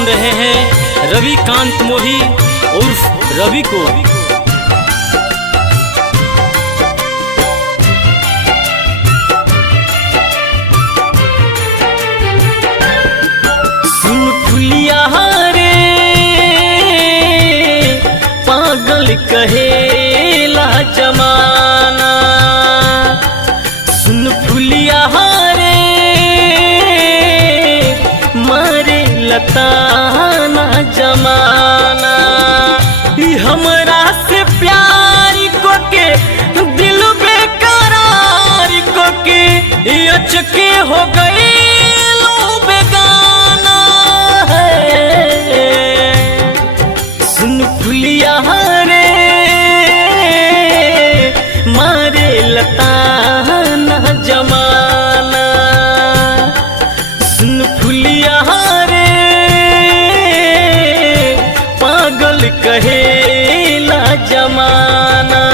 सुन रहे हैं रविकांत मोही उर्फ रवि को। सुन फुलिया रे पागल कहेला जमाना, सुन फुलिया रे मारे लताना जमाना। हमरा से प्यार को के दिल बेकरार को के अचके हो गए लो बेगाना है। सुन फुलिया रे मारे लताना जमाना, सुन फुलिया रे पागल कहेला जमाना।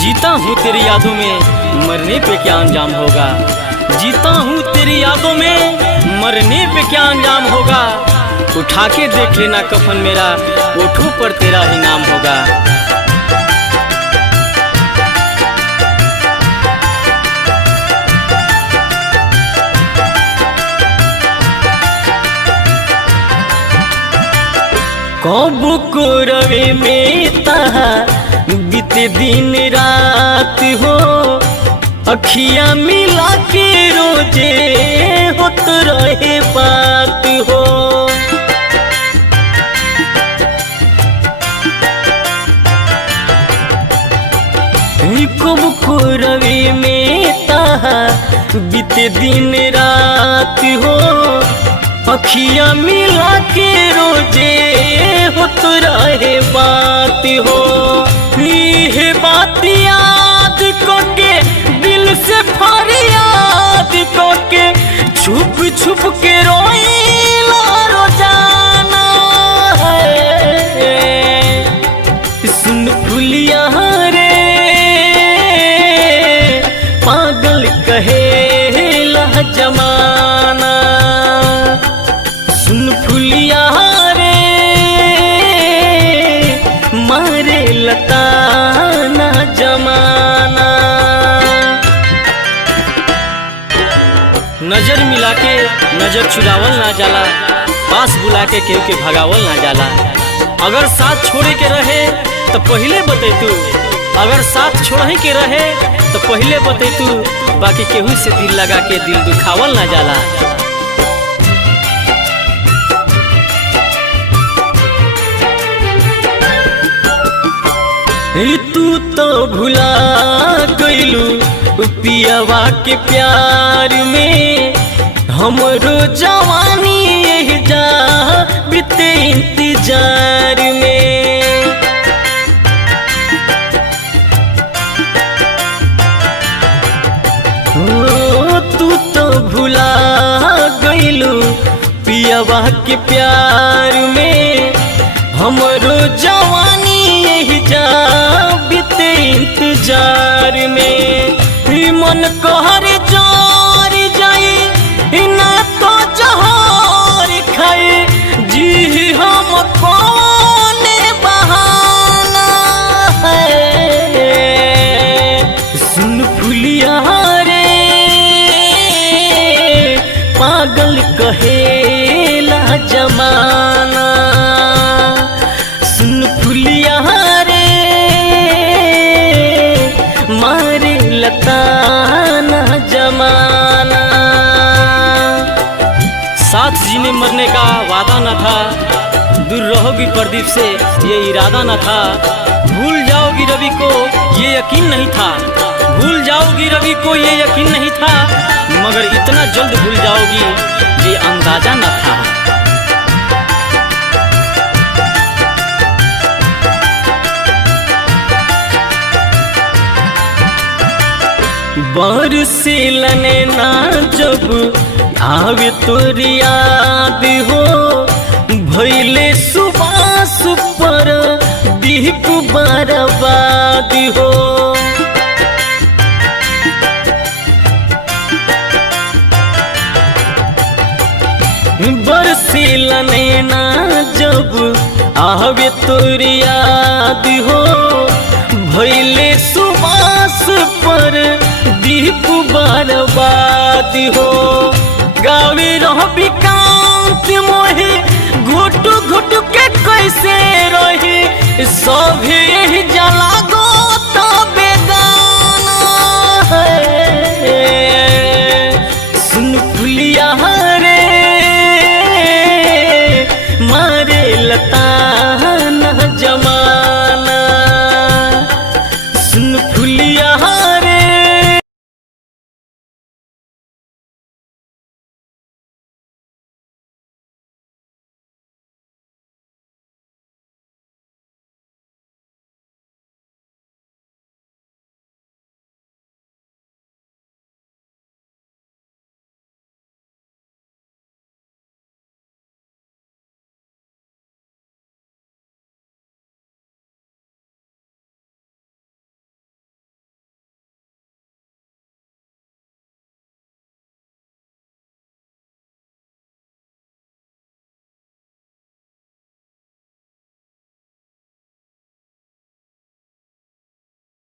जीता हूँ तेरी यादों में, मरने पे क्या अंजाम होगा। जीता हूँ तेरी यादों में, मरने पे क्या अंजाम होगा। उठा के देख लेना कफन मेरा, ओठों पर तेरा ही नाम होगा। कब को रवे में तहा बीते दिन रात हो, अखियां मिला के रोजे होत रहे बात हो। कब को रवे में तहा बीते दिन रात हो, अखियां मिला के रोजे होत रहे बात हो। ये बात याद को के दिल से फरियाद को के छुप छुप के रोईला रोजाना है। सुन फुलिया रे पागल कहेला जमाना, सुन फुलिया रे मारे लताना जमाना। नजर मिला के नजर चुरावल ना जाला, पास बुला के केहू के भगावल ना जाला। अगर साथ छोड़े के रहे तो पहले बतैतू, अगर साथ छोड़े के रहे तो पहले बतैतू, बाकी केहू से दिल लगा के दिल दुखावल ना जाला। तू तो भुला गइलू पियावा के प्यार में, हमरो जवानी यही जा बीते इंतजार में। तू तो भुला गइलू पियावा के प्यार में, हमरो जवानी यही जा बीते इंतजार में। मन कहर जोर जाई ना तो जहर खाए, जी हम कौन बहाना है। सुन फुलिया रे पागल कहेला जमाना, सुन फुलिया रे मारे लताना जमाना। साथ जीने मरने का वादा न था, दूर रहोगी प्रदीप से ये इरादा न था। भूल जाओगी रवि को ये यकीन नहीं था, भूल जाओगी रवि को ये यकीन नहीं था, मगर इतना जल्द भूल जाओगी ये अंदाजा न था। बरसे लने ना जब आवे तोर याद हो, भैले सुबास पर दीप बर्बाद हो। तरसीला नैना जब आवे तोर याद हो, भैले सुबास पर दीप बर्बाद हो। गावे रह विकांत मोहे घुट घुट के कैसे रही, सभे जला गो तो बेगाना है। सुन फुलिया रे मारे लता न जमाना, सुन फुलिया